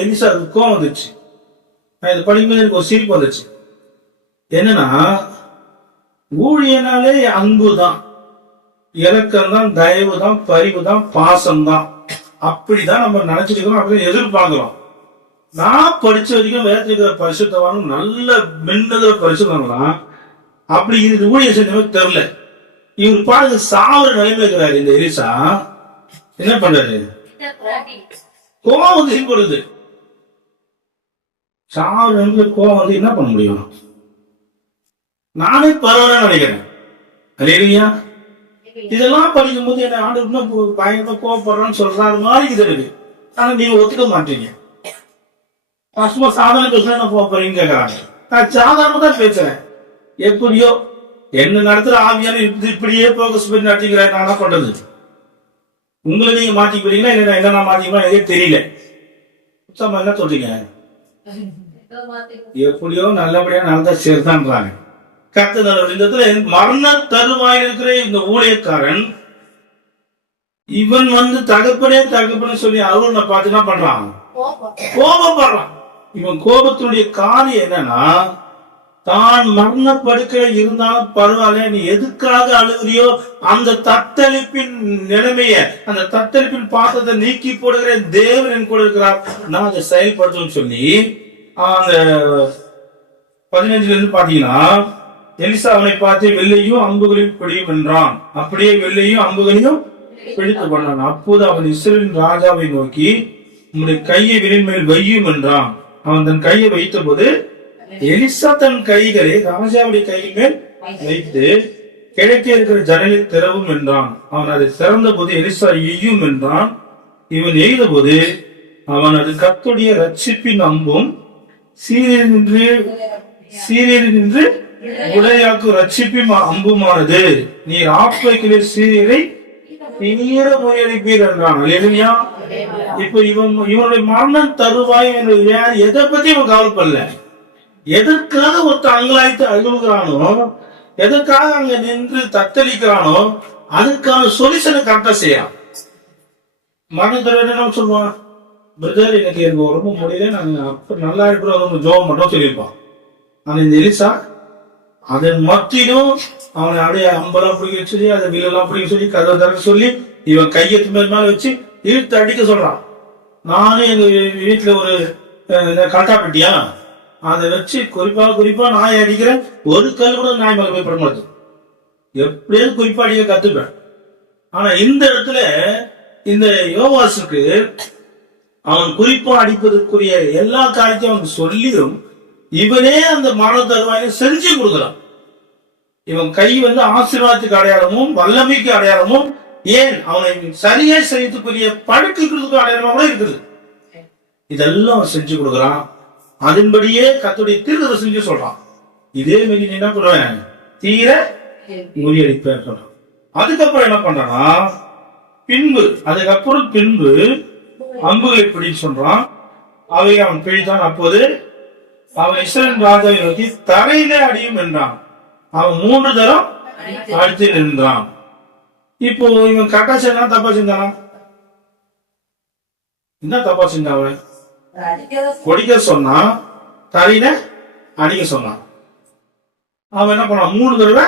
எலிசா கோபம் வந்துச்சு. நான் இதை படிக்கும்போது எனக்கு ஒரு சிரிப்பு வந்துச்சு. என்னன்னா ஊழியனாலே அன்பு தான், இரக்கம் தான், தயவு தான், பரிவு தான், பாசம் தான். அப்படிதான் நம்ம நினைச்சிருக்கிறோம், அப்படி எதிர்பார்க்கிறோம். நான் படிச்ச வரைக்கும் வேத்திருக்கிற பரிசுத்தவாங்க நல்ல மின்னுகிற பரிசுத்தவங்களாம் அப்படி இது ஊழியர் செஞ்ச மாதிரி தெரியல. இவர் பாருங்க சாவர நிலைமை இருக்கிறாரு. இந்த எலிசா என்ன பண்றாரு? கோபம் வந்து செய்யப்படுது. சாவர நிலைமையில கோபம் வந்து என்ன பண்ண முடியும்? நானே பரவாயில்ல நினைக்கிறேன். இல்லையா? இதெல்லாம் படிக்கும் போது என்ன ஆண்டு பயங்கரமா கோவப்படுறான்னு சொல்றாரு மாதிரி இது இருக்கு. ஆனா நீங்க ஒத்துக்க மாட்டீங்க. சும்மா சாதாரண பேசுனா என்ன போறீங்க கேக்குறாங்க. நான் சாதாரணமா தான் பேசுறேன். எப்படியோ என்ன நடத்துற ஆவியான இப்படியே போக்கஸ் பண்ணி நடத்திக்கிறேன். நான் என்ன பண்றது? உங்களை நீங்க மாட்டிக்கிறீங்களா இல்ல என்ன நான் மாட்டிக்கிறோம் எனக்கே தெரியல. சுத்தமா என்ன சொல்றீங்க? எப்படியோ நல்லபடியா நடந்தா சரிதான்றாங்க. கர்த்தர் இந்த இடத்துல மரண தருவாயில் இருக்கிற இந்த ஊழியக்காரன் இவன் வந்து தகப்பனே சொல்லி அருணை பார்த்து என்ன பண்றான்? கோபப்படுறான். இவன் கோபத்தினுடைய காரியம் என்னன்னா, தான் மரண படுக்கையில் இருந்தாலும் பரவாயில்ல, நீ எதுக்காக அழுகிறியோ அந்த தத்தளிப்பின் நிலைமைய, அந்த தத்தளிப்பின் பாத்திரத்தை நீக்கி போடுகிற தேவன் என் கூட இருக்கிறார், நான் அதை செயல்படுத்தும் சொல்லி அந்த 15 இருந்து பாத்தீங்கன்னா, எலிசா அவனை பார்த்து வெள்ளையும் அம்புகளையும் பிடியும் என்றான். அப்படியே வெள்ளையும் அம்புகளையும் பிடித்து கொண்டான். அப்போது அவன் இஸ்ரவேலின் ராஜாவை நோக்கி, உன்னுடைய கையை விரின் மேல் வையும் என்றான். அவன் தன் கையை வைத்த போது எலிசா தன் கைகளை ராஜாவுடைய கையின் மேல் வைத்து கிழக்கே இருக்கிற ஜன்னலில் திறவும் என்றான். அவன் அதை திறந்த போது எலிசா எய்யும் என்றான். இவன் எய்த போது அவன் அது கர்த்தருடைய ரட்சிப்பின் அம்பும் சீரியரில் நின்று உடையாக்கு ரட்சிப்பின் அம்புமானது. நீர் ஆப்பைக்கிலே சீரியரை பின்னீர முயற்சிப்பீர் என்றான். இல்லையா? இப்ப இவனுடைய மரணம் தருவாய் எதை பத்தி இவன் கவலைப்படல. எதற்காக ஒருத்தர் அங்கலாய்த்து அழுகுறானோ, எதற்காக அங்க நின்று தத்தளிக்கிறானோ அதுக்கான சொல்யூஷனை கரெக்டா செய்யலாம். மரணம் தருவாய் என்ன சொல்லுவான்? பிரதர் எனக்கு உடம்பு முடியல, நாங்க அப்ப நல்லா இருக்கிற ஜோம் மட்டும் சொல்லியிருப்பான். ஆனா இந்த எலிசா அதன் மத்தியிலும் அவனை அப்படியே அம்பெல்லாம் பிடிக்க சொல்லி, அதை வில்லெல்லாம் பிடிக்க சொல்லி, கதவை திறக்க சொல்லி, இவன் கையெத்து மேல வச்சு இழுத்து அடிக்க சொல்றான். நானும் எங்க வீட்டுல ஒரு கலட்டா பெட்டியா அதை வச்சு குறிப்பா நாய் அடிக்கிறேன், ஒரு கல் கூட நாய் மேல போய் பட மாட்டேது. எப்படியாவது குறிப்பா அடிக்க கத்துப்பேன். ஆனா இந்த இடத்துல இந்த யோவாசுக்கு அவன் குறிப்பா அடிப்பதற்குரிய எல்லா காரியத்தையும் அவனுக்கு சொல்லியும் இவனே அந்த மரண தருவாயை செஞ்சு கொடுக்கிறான். இவன் கை வந்து ஆசீர்வாதத்துக்கு அடையாளமும் வல்லமைக்கு அடையாளமும், ஏன் அவனை சரியா செய்யறதுக்குரிய படுக்கிறதுக்கு அடையாளமா கூட இருக்குது. இதெல்லாம் அவன் செஞ்சு கொடுக்குறான். அதன்படியே கர்த்தருடைய தீர்க்கதரிசி செஞ்சு சொல்றான். இதே மாதிரி நீ என்ன பண்ணுவேன்? தீர முறியடிப்பேன் சொல்றான். அதுக்கப்புறம் என்ன பண்றான்னா, அதுக்கப்புறம் பின்பு அம்புகளை பிடிக்க சொல்றான். அவை அவன் பிடித்தான். அப்போது அவன் இஸ்ரவேல் ராஜாவை நோக்கி தரையிலே அடியும் என்றான். அவன் 3 தரம் அடித்து நின்றான். இப்போ இவன் கரெக்டா செஞ்சானா தப்பா செஞ்சானா? என்ன தப்பா செஞ்சான்? அவன் கொடிக்க சொன்னா, தரையில அடிக்க சொன்னான். அவன் என்ன பண்ணான்? 3 தடவை.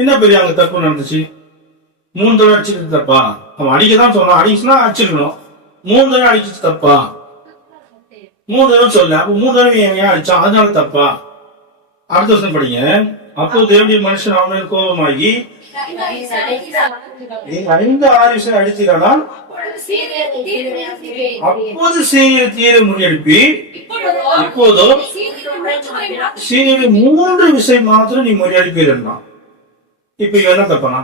என்ன பெரிய அங்க தப்பு நடந்துச்சு? 3 தடவை அடிச்சுட்டு தப்பா? அவன் அடிக்கதான் சொன்னான். அடிச்சுன்னா அடிச்சிருக்கணும். 3 தடவை அடிச்சு தப்பா? 3 தடவை சொல்ல. அப்ப 3 தடவை ஏன் அடிச்சான்? அதனால தப்பா? அடுத்த வருஷம் படிங்க. அப்போ தேவனுடைய மனுஷன் அவன் கோபமாகி 5-6 விஷயம் அடிக்கிறானால் அப்போது சீனியர் தீர முன்னெடுப்பி, இப்போதோ சீனியர் 3 விஷயம் மாத்திரம் நீ முறியடிப்பீர்னா. இப்ப இவன் என்ன தப்பானா?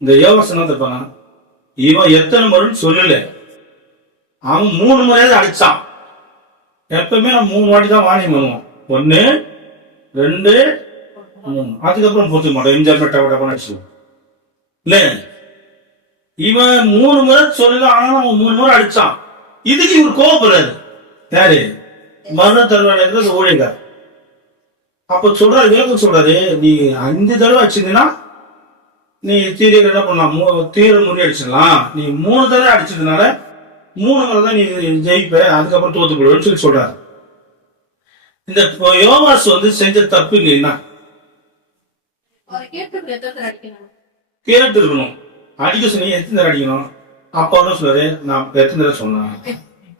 இந்த யோவாசன் தப்பானா? இவன் எத்தனை முறைன்னு சொல்லல, அவன் 3 முறையாவது அடிச்சான். எப்பவுமே நான் 3 வாட்டி தான் வாணி பண்ணுவோம். 1 2 3. அதுக்கப்புறம் பொறுத்து மாட்டோம். எம்ஜிஆர் பெட்டா அடிச்சு இல்ல. இவன் 3 முறை சொல்லல, ஆனா அவன் 3 முறை அடிச்சான். இதுக்கு இவர் கோவப்படுறாரு. யாரு? மரண தருவாய் ஊழியர். அப்ப சொல்றாரு, விளக்கம் சொல்றாரு, நீ 5 தடவை அடிச்சிருந்தீங்கன்னா நீ தீர என்ன பண்ணலாம்? தீர முறியடிச்சிடலாம். நீ 3 தடவை அடிச்சதுனால 3 முறை தான் நீ ஜெயிப்ப, அதுக்கப்புறம் தோத்து போடுவேன்னு சொல்லி சொல்றாரு. இந்த யோவாஸ் செஞ்ச தப்பு இல்லைன்னா அவரை கேட்டு எத்தனை தடவை அடிக்கணும்? கேட்டு இருக்கணும். அடிக்க சொன்னீங்க, எத்தனை தடவை அடிக்கணும்? அப்பா என்ன சொல்றாரு, நான் எத்தனை தடவை சொன்னேன்,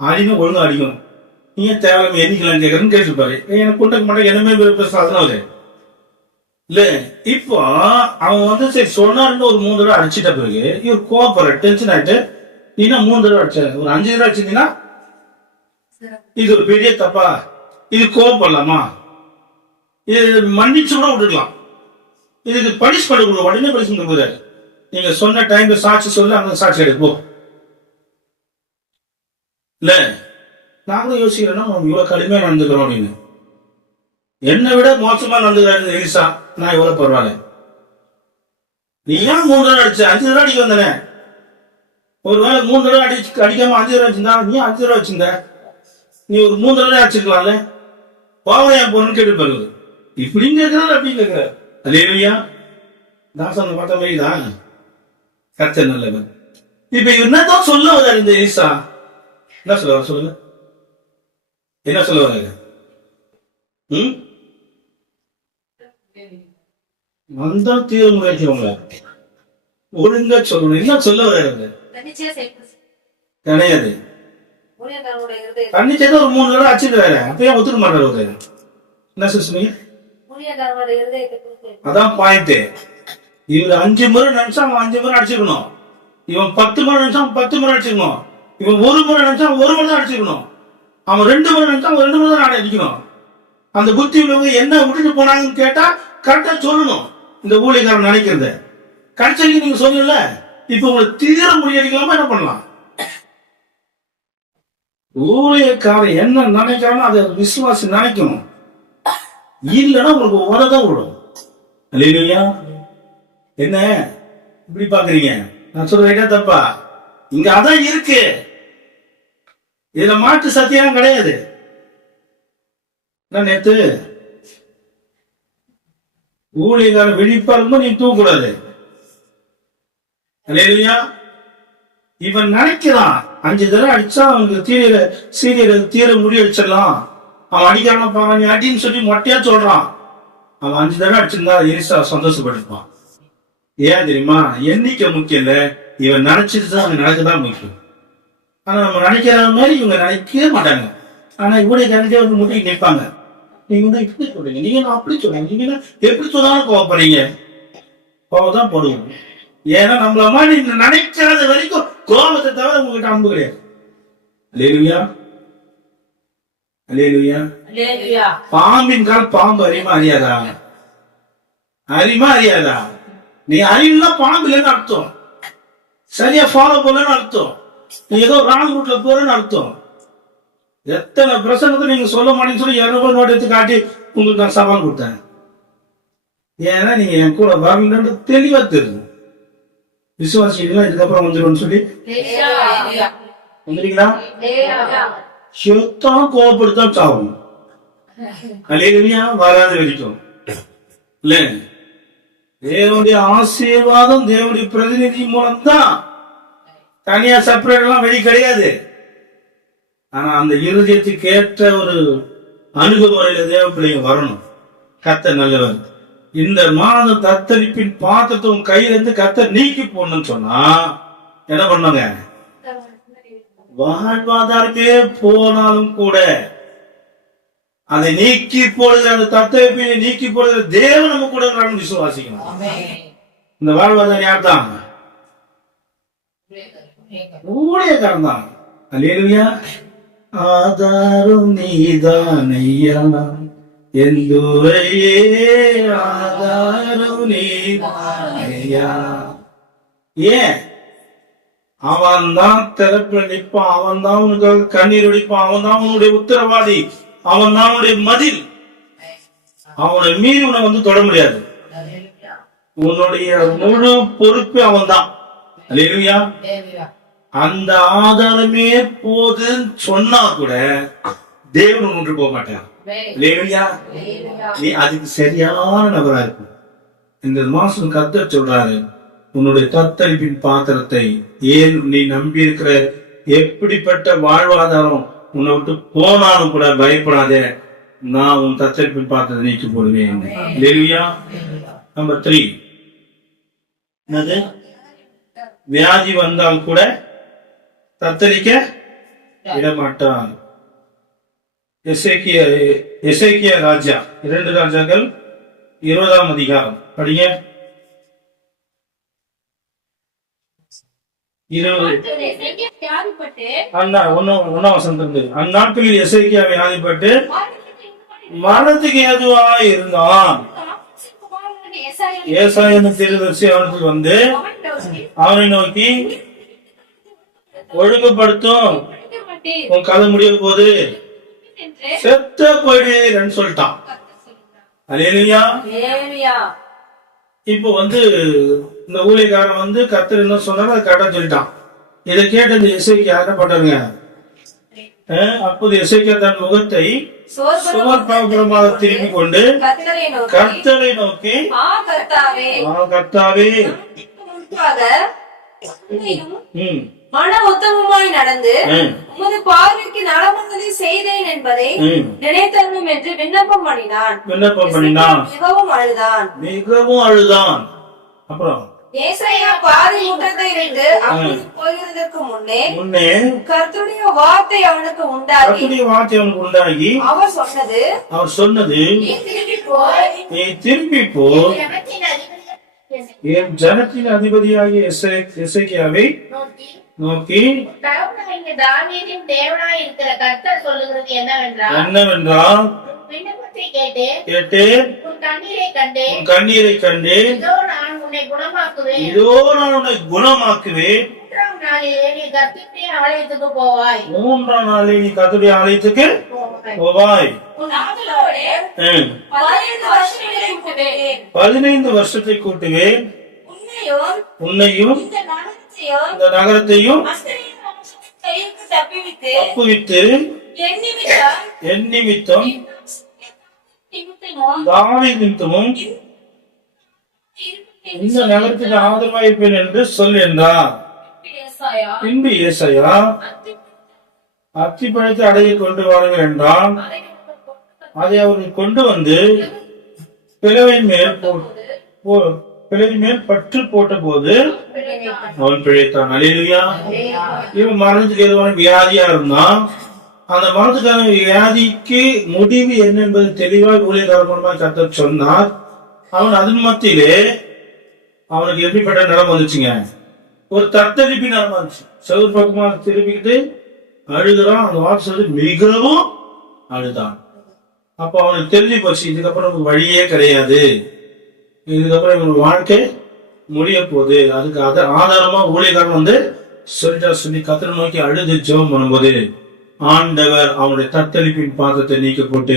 அடிக்கணும், ஒழுங்கா அடிக்கணும், நீங்க தேவையில்லாம எண்ணிக்கலாம் கேட்கறேன்னு கேட்டுருப்பாரு. எனக்கு கொண்டாக்க மாட்டேன், என்னமே பேசுறாரு இல்ல. இப்போ அவன் சரி சொன்னாருன்னு ஒரு 3 தடவை அடிச்சிட்ட பிறகு இவர் கோவப்படுற, டென்ஷன் ஆயிட்டு, நீனா 3 தடவை அடிச்ச, ஒரு 5 தடவை அடிச்சிருந்தீங்கன்னா இது ஒரு பெரிய தப்பா? இது கோவப்படலாமா? இது மன்னிச்சு கூட விட்டுக்கலாம். இதுக்கு பனிஷ்மெண்ட் கொடுக்க, உடனே பனிஷ்மெண்ட் கொடுக்குறாரு. நீங்க சொன்ன டைம்ல சாட்சி சொல்ல, அங்க சாட்சி எடுப்போ இல்ல. நாங்களும் யோசிக்கிறோம்னா இவ்வளவு கடுமையா நடந்துக்கிறோம் அப்படின்னு. என்னை விட மோசமா நடந்துக்கிறாரு எலிசா, நான் இவ்வளவு பரவாயில்ல. நீ ஏன் 3 தடவை அடிச்ச? 5 தடவை அடிக்க வந்தனே. ஒருவேளை 3 தடவை அடிக்காம 5 தடவை வச்சிருந்தா, நீ 5 தடவை வச்சிருந்த, நீ ஒரு 3 தடவை அடிச்சிருக்கலாம்ல, பாவம் என் பொண்ணு கேட்டு பாருங்க. இப்படின்னு கேட்கிறாரு, அப்படின்னு கேட்கிறாரு. அல்லேலூயா. தாசன் பார்த்த மாதிரி தான் கர்த்தர் நல்லவன். இப்ப என்னதான் சொல்ல வர்றாரு இந்த எலிசா? என்ன சொல்ல வர சொல்லுங்க, என்ன சொல்ல வர்றாரு? வந்தா தீர முறைக்கிறவங்க ஒழுங்கா சொல்லணும். என்ன சொல்ல வர்றாரு? கிடையாது. தண்ணி செய்த ஒரு 3 தடவை அடிச்சுக்கிறாரு, அப்பயே ஒத்துக்க மாட்டாரு ஒரு. என்ன சொன்னீங்க? அதான் பாயிண்ட். இவரு 5 முறை நினைச்சா அவன் 5 முறை அடிச்சுக்கணும். இவன் 10 முறை நினைச்சா 10 முறை அடிச்சுக்கணும். இவன் 1 முறை நினைச்சா 1 முறை தான் அடிச்சுக்கணும். அவன் 2 முறை நினைச்சா 2 முறை தான் அடிக்கணும். அந்த புத்தி உள்ளவங்க என்ன விட்டுட்டு போனாங்கன்னு கேட்டா கரெக்டா சொல்லணும். இந்த ஊழியக்காரன் நினைக்கிறத கடைசிக்கு நீங்க சொல்லல. இப்ப உங்களை தீர முறியடிக்கலாமா? என்ன பண்ணலாம்? ஊழியக்காரன் என்ன நினைக்கிறானோ அதை விசுவாசி நினைக்கணும். இல்லைன்னா உங்களுக்கு உரதான் விடும். அல்லேலூயா. என்ன இப்படி பாக்குறீங்க? நான் சொல்றேன் தப்பா? இங்க அதான் இருக்கு. இதுல மாற்று சத்தியம் கிடையாது. நான் நேத்து ஊழியக்காரன் விழிப்பா இருக்கும், நீ தூக்கூடாது. அல்லேலூயா. இவன் நினைக்கிறான் 5 தடவை அடிச்சா அவனுக்கு சீரியல தீர முடியடிச்சிடலாம். அவன் அடிக்கிறான் பாங்க, நீ அடின்னு சொல்லி மொட்டையா சொல்றான். அவன் 5 தடவை அடிச்சிருந்தா எலிசா சந்தோஷப்பட்டிருப்பான். ஏன் தெரியுமா? எண்ணிக்கை முக்கியம் இல்ல, இவன் நினைச்சிட்டு அவன் நடக்கதான் முக்கியம். ஆனா நம்ம நினைக்கிற மாதிரி இவங்க நினைக்கவே மாட்டாங்க. ஆனா இவனுடைய கணக்கே முட்டிக்கு நிற்பாங்க. நீங்க இப்படி சொல்றீங்க, நீங்க அப்படி சொல்றீங்க, நீங்க எப்படி சொன்னாலும் கோவப்படுறீங்க. கோவம் போடுவோம். ஏன்னா நம்மள மாதிரி நினைக்காத வரைக்கும் கோபத்தை தவிர உங்ககிட்ட அன்பு கிடையாது. அல்லேலூயா. அல்லேலூயா. பாம்பின் கால் பாம்பு அறியுமா அறியாதா? அறியுமா அறியாதா? நீ அறிவுனா பாம்பு இல்லைன்னு அர்த்தம். சரியா ஃபாலோ பண்ணலன்னு அர்த்தம். நீ ஏதோ ராங் ரூட்ல போறன்னு அர்த்தம். எத்தனை பிரசங்கத்தை நீங்க சொல்ல மாட்டேன்னு சொல்லி 200 நோட்டு எடுத்து காட்டி உங்களுக்கு நான் சவால் கொடுத்தேன். ஏன்னா நீங்க என் கூட வரலன்னு தெளிவா தெரியும். விசுவாசிக்கலாம் இதுக்கப்புறம் வந்துடும் சொல்லி வந்துட்டீங்களா? செத்தான் கோபப்படுத்தான் சாவும். அல்லேலூயா. வராத வரைக்கும் இல்ல. தேவனுடைய ஆசீர்வாதம் தேவனுடைய பிரதிநிதி மூலம் தான். தனியா செப்பரேட் எல்லாம் வழி கிடையாது. ஆனா அந்த இருதயத்துக்கு ஏற்ற ஒரு அணுகுமுறையில தேவ பிள்ளைங்க வரணும். கர்த்தர் நல்லவர். இந்த மாதம் தத்தளிப்பின் பாத்திரத்தை உன் கையில இருந்து கர்த்தர் நீக்கி போடணும்னு சொன்னா என்ன பண்ணுங்க? வாழ்வாதாரமே போனாலும் கூட அதை நீக்கி போடுகிற, அந்த தத்தளிப்பை நீக்கி போடுகிற தேவன் நம்ம கூட இருக்கிறான்னு விசுவாசிக்கணும். இந்த வாழ்வாதாரம் யார் தான்? ஊழியக்காரன் தான். அல்லேலூயா. ஆதாரம் நீதான் ஐயா, எந்துரையே ஆதாரம் நீதான் ஐயா. ஏன்? அவன் தான் திறப்புல நிற்பான், அவன் தான் உனக்கு கண்ணீர் ஒழிப்பான், அவன் தான் உன்னுடைய உத்தரவாதி, அவன் தான் உன்னுடைய மதில். அவனை மீறி உன்னை தொட முடியாது. உன்னுடைய முழு பொறுப்பு அவன் தான். அல்லேலூயா. அந்த ஆதாரமே போதுன்னு சொன்னா கூட தேவன் ஒன்று போக மாட்டான். நீ அதுக்கு சரியான நபரா இருக்கும். இந்த மாசம் கர்த்தர் சொல்றாரு, உன்னுடைய தத்தளிப்பின் பாத்திரத்தை ஏன் நீ நம்பி இருக்கிற எப்படிப்பட்ட வாழ்வாதாரம் உன்னை விட்டு போனாலும் கூட பயப்படாதே. நான் உன் தத்தளிப்பின் பார்த்ததை நீக்கி போடுவேன். ஹல்லேலூயா. நம்பர் 3, என்னது? வியாதி வந்தால் கூட தத்தளிக்க விடமாட்டான். எசேக்கியா ராஜா, 2 ராஜாக்கள் 20ஆம் அதிகாரம் படிங்க. 20 வியாதிப்பட்டு ஒன்னாம் வசனம் இருந்து, அந்நாட்களில் எசேக்கியா வியாதிப்பட்டு மரணத்துக்கு ஏதுவா இருந்தான். ஏசாயன் தீர்க்கதரிசி அவனுக்கு வந்து அவனை நோக்கி, ஒழுங்குபடுத்தும், உன் கதை முடிய போது செத்த போயிடுன்னு சொல்லிட்டான். அல்லேலூயா. இப்போ வந்து இந்த ஊழியக்காரன் வந்து கர்த்தர் என்ன சொன்னாலும் அதை கரெக்டா சொல்லிட்டான். இதை கேட்ட இந்த எசேக்கியா என்ன பண்றாங்க? அப்போது எசேக்கியா தன் முகத்தை சுவர்புறமாக திருப்பி கொண்டு கர்த்தரை நோக்கி, கர்த்தாவே, மன உத்தமமாய் நடந்து உமது பார்வைக்கு நலமானதை செய்தேன் என்பதை நினைத்தருளும் என்று விண்ணப்பம் பண்ணினான். மிகவும் அழுதான். அப்புறம் ஏசாயா பாதை முற்றத்தை விட்டு அப்படி போகிறதற்கு முன்னே கர்த்தருடைய வார்த்தை அவனுக்கு உண்டாகி அவர் சொன்னது நீ திரும்பி போ, என் ஜனத்தின் அதிபதியாகிய எசேக்கியாவை நோக்கி, தாவீதின் தேவனாய் இருக்கிற கர்த்தர் சொல்லுகிறது என்னவென்றால் கேட்டு உன் கண்ணீரை கண்டேன், இதோ நான் உன்னை குணமாக்குவேன். 3ஆம் நாளிலே நீ கர்த்தருடைய ஆலயத்துக்கு போவாய். 15 வருஷத்தை கூட்டுவேன், உன்னையும் இந்த நகரத்தையும் தப்புவித்து என் நிமித்தம் தாவீது நிமித்தமும் இந்த நகரத்துக்கு ஆதரவாயிருப்பேன் என்று சொல் என்றார். பின்பு ஏசாயா அத்திப்பழத்தை அடைய கொண்டு வாருங்கள் என்றான். அதை அவர்கள் கொண்டு வந்து பிளவின் மேல் பற்று போட்ட போது அவன் பிழைத்தான். அல்லேலூயா. இவன் மரணத்துக்கு எதுவான வியாதியா இருந்தான். அந்த மரணத்துக்கான வியாதிக்கு முடிவு என்ன என்பது தெளிவாக ஊழியக்காரர் மூலமாக கர்த்தர் சொன்னார். அவன் அதன் மத்தியிலே அவனுக்கு எப்படிப்பட்ட நிலம் வந்துச்சுங்க? ஒரு தத்தளிப்பு நிலம் வந்துச்சு. செவ்வறு பக்கமாக திருப்பிக்கிட்டு அழுகிறான். அந்த வார்த்தை மிகவும் அழுதான். அப்ப அவனுக்கு தெரிஞ்சு போச்சு, இதுக்கப்புறம் வழியே கிடையாது, இதுக்கப்புறம் இவங்க வாழ்க்கை முடிய போகுது. அதுக்கு ஆதாரமா ஊழியக்காரன் வந்து சொல்லி கர்த்தரை நோக்கி அழுது ஜெபம் பண்ணும்போது ஆண்டவர் அவனுடைய தத்தளிப்பின் பாதத்தை நீக்க போட்டு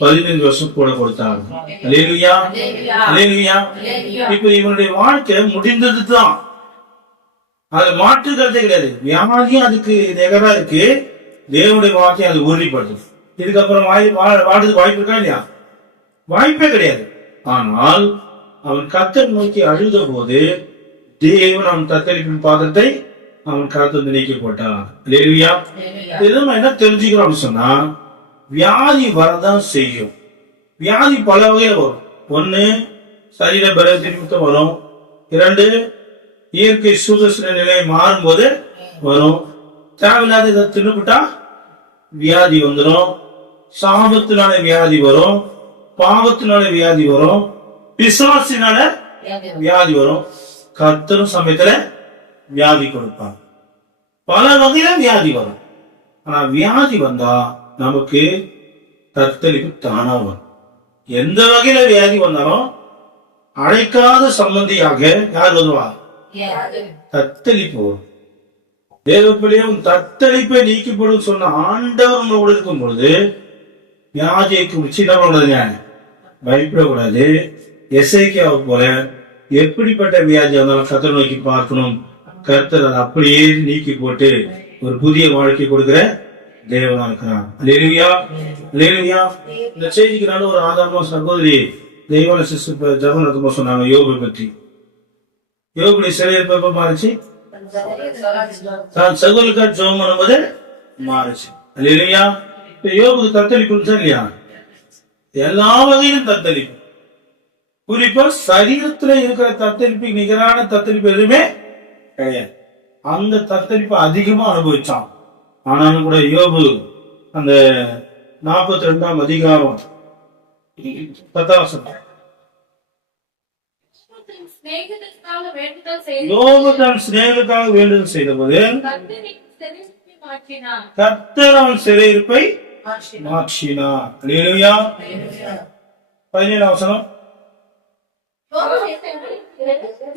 15 வருஷம் கூட கொடுத்தாங்க. அல்லேலூயா, அல்லேலூயா. இப்ப இவனுடைய வாழ்க்கை முடிந்ததுதான், அது மாற்றுக்கிறதே கிடையாது. வியாதியும் அதுக்கு நிகரா இருக்கு, தேவனுடைய வார்த்தையும் அது உறுதிப்படுது. இதுக்கப்புறம் வாழ்றதுக்கு வாய்ப்பு இருக்கா இல்லையா? வாய்ப்பே கிடையாது. ஆனால் அவன் கர்த்தரை நோக்கி அழுத போது தேவன் அவன் தத்தளிப்பின் பாதத்தை அவன் கருத்து நீக்கி போட்டான். அல்லேலூயா. இதெல்லாம் என்ன தெரிஞ்சுக்கிறோம் சொன்னா, வியாதி வரதான் செய்யும். வியாதி பல வகையில வரும். 1 சரீர பலவீனத்தின் நிமித்தம் வரும். 2 இயற்கை சூழ்நிலை நிலை மாறும்போது வரும். தேவையில்லாத இதை தின்னுபிட்டா வியாதி வந்துடும். சாபத்தினால வியாதி வரும், பாவத்தினால வியாதி வரும், பிசாசினால வியாதி வரும். கர்த்தரும் சமயத்துல வியாதி கொடுப்பாங்க. பல வகையில வியாதி வரும். ஆனா வியாதி வந்தா நமக்கு தத்தளிப்பு தானா வரும். எந்த வகையில வியாதி வந்தாலும் அழைக்காத சம்பந்தியாக யார் வருவா? தத்தளிப்பு வரும். தேவப்பிள்ளையும் தத்தளிப்பை நீக்கப்படும் சொன்ன ஆண்டவர் நம்மளோட இருக்கும் பொழுது வியாதியை குறிச்சு என்ன பண்றதுங்க? பயப்படக்கூடாது. எசேக்கியாவை போல எப்படிப்பட்ட வியாதி வந்தாலும் கர்த்தரை நோக்கி பார்க்கணும். கர்த்தர் அதை அப்படியே நீக்கி போட்டு ஒரு புதிய வாழ்க்கை கொடுக்கிற தேவனா இருக்கிறான். அல்லேலூயா, அல்லேலூயா. இந்த செய்திக்கு நாடு ஒரு ஆதாரமா சகோதரி தெய்வான சிஸ்டர் ஜெபம் நடத்தும் சொன்னாங்க யோகை பற்றி. யோகுடைய சிலையை மாறிச்சு, தான் சகோதரிக்கா ஜெபம் பண்ணும்போது மாறிச்சு. அல்லேலூயா. யோகுக்கு தத்தளிப்பு இல்லையா? எல்லா வகையிலும் தத்தளிப்பு. குறிப்பா சரீரத்துல இருக்கிற தத்தளிப்புக்கு நிகரான தத்தளிப்பு எதுவுமே கிடையாது. அந்த தத்தளிப்பு அதிகமா அனுபவிச்சான். ஆனாலும் கூட யோபு அந்த 42ஆம் அதிகாரம் 10ஆம் வசனம், சிநேகிதனுக்காக வேண்டுதல் செய்து யோபு தன் சிநேகிதனுக்காக வேண்டுதல் செய்தபோது கர்த்தரின் சிறையிருப்பை மாற்றினான். கர்த்தர் அவன் சிறையிருப்பை மாற்றினார். அல்லேலூயா. 17ஆம் வசனம்,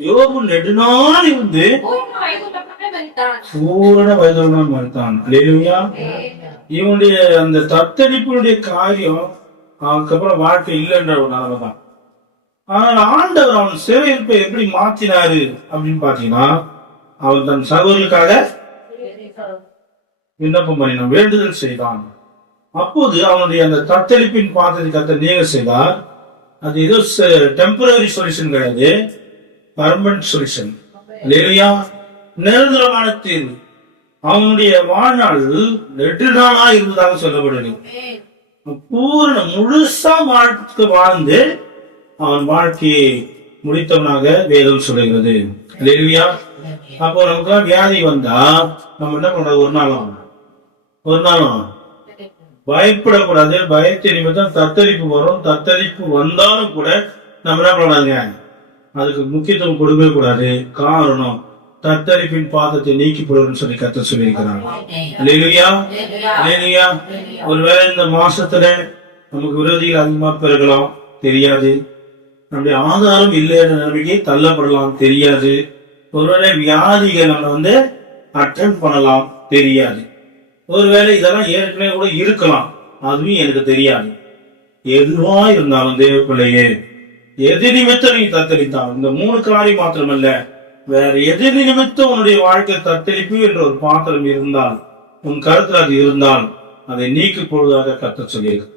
யோபு நெடுநாள் இருந்து பூரண வயதுடன் மறுத்தான். அல்லேலூயா. இவனுடைய அந்த தத்தளிப்புடைய காரியம் அதுக்கப்புறம் வாழ்க்கை இல்லைன்ற ஒரு நிலைமை தான். ஆனால் ஆண்டவர் அவன் சிறையிருப்பை எப்படி மாற்றினாரு அப்படின்னு பாத்தீங்கன்னா, அவன் தன் சகோதரர்களுக்காக விண்ணப்பம் பண்ணினான், வேண்டுதல் செய்தான். அப்போது அவனுடைய அந்த தத்தளிப்பின் பாத்திரத்தை கர்த்தர் நீங்க செய்தார். அது ஏதோ டெம்பரரி சொல்யூஷன் கிடையாது, பர்மனன்ட் சொல்யூஷன். இல்லையா? நிரந்தரமான தீர்வு. அவனுடைய வாழ்நாள் நெடுநாளா இருந்ததாக சொல்லப்படுகிறது. பூரண முழுசா வாழ்ந்து அவன் வாழ்க்கையை முடித்தவனாக வேதம் சொல்லுகிறது. இல்லையா? அப்போ நமக்கு வியாதி வந்தா நம்ம என்ன பண்றது? ஒரு நாளும் பயப்படக்கூடாது. பயத்தை நிமித்தம் தத்தளிப்பு வரும். தத்தளிப்பு வந்தாலும் கூட நம்ம என்ன பண்ணாங்க, அதுக்கு முக்கியத்துவம் கொடுக்கவே கூடாது. காரணம், தத்தளிப்பின் பாதத்தை நீக்கி போடுன்னு சொல்லி கர்த்தர் சொல்லியிருக்கிறாங்க. அல்லேலூயா. அல்லேலூயா. ஒருவேளை இந்த மாசத்துல நமக்கு விரோதிகள் அதிகமா பெருகலாம், தெரியாது. நம்முடைய ஆதாரம் இல்லை என்ற நிலைமைக்கு தள்ளப்படலாம், தெரியாது. ஒருவேளை வியாதிகள் நம்ம அட்டெண்ட் பண்ணலாம், தெரியாது. ஒருவேளை இதெல்லாம் ஏற்கனவே கூட இருக்கலாம், அதுவும் எனக்கு தெரியாது. எதுவா இருந்தாலும் தேவ பிள்ளையே, எது நிமித்தம் நீ தத்தளித்தான், இந்த 3 காரியம் மாத்திரமல்ல, வேற எது நிமித்தம் உன்னுடைய வாழ்க்கை தத்தளிப்பு என்ற ஒரு பாத்திரம் இருந்தால், உன் கருத்துல அது இருந்தால் அதை நீக்கி போடுவதாக கர்த்தர் சொல்லியிருக்கு.